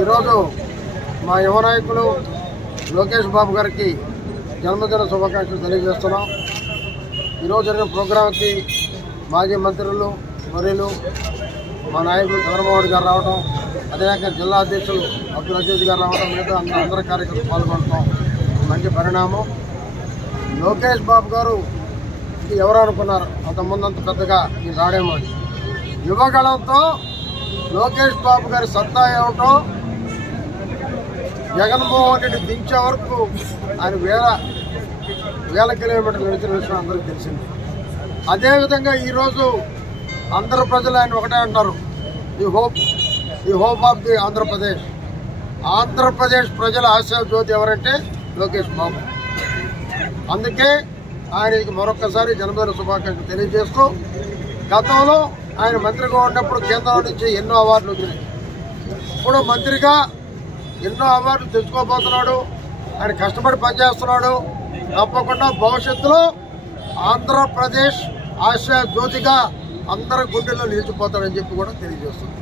ఈరోజు మా యువ నాయకులు లోకేష్ బాబు గారికి జన్మదిన శుభాకాంక్షలు తెలియజేస్తున్నాం. ఈరోజు జరిగిన ప్రోగ్రాంకి మాజీ మంత్రులు మరియు మా నాయకులు చంద్రబాబు గారు రావడం, అదేవిధంగా జిల్లా అధ్యక్షులు అబ్దుల్ అజీజ్ గారు రావడం, మిగతా అందరి కార్యకర్తలు పాల్గొనడం మంచి పరిణామం. లోకేష్ బాబు గారు ఎవరు అనుకున్నారు అంతకుముందు అంత పెద్దగా ఈ రాడేమో. యువగళంతో లోకేష్ బాబు గారి సత్తా ఏమిటో జగన్మోహన్ రెడ్డి దించే వరకు ఆయన వేల కిలోమీటర్లు నడిచిన విషయం అందరికీ తెలిసింది. అదేవిధంగా ఈరోజు అందరు ప్రజలు ఆయన ఒకటే అంటారు, ఈ హోప్ ఆఫ్ ది ఆంధ్రప్రదేశ్ ప్రజల ఆశా జ్యోతి ఎవరంటే లోకేష్ బాబు. అందుకే ఆయనకి మరొకసారి జన్మదిన శుభాకాంక్షలు తెలియజేస్తూ, గతంలో ఆయన మంత్రిగా ఉన్నప్పుడు కేంద్రం నుంచి ఎన్నో అవార్డులు వచ్చినాయి. ఇప్పుడు మంత్రిగా ఎన్నో అవార్డులు తెచ్చుకోబోతున్నాడు. ఆయన కష్టపడి పనిచేస్తున్నాడు. తప్పకుండా భవిష్యత్తులో ఆంధ్రప్రదేశ్ ఆశా జ్యోతిగా అందరి గుండెల్లో నిలిచిపోతాడని చెప్పి కూడా తెలియజేస్తుంది.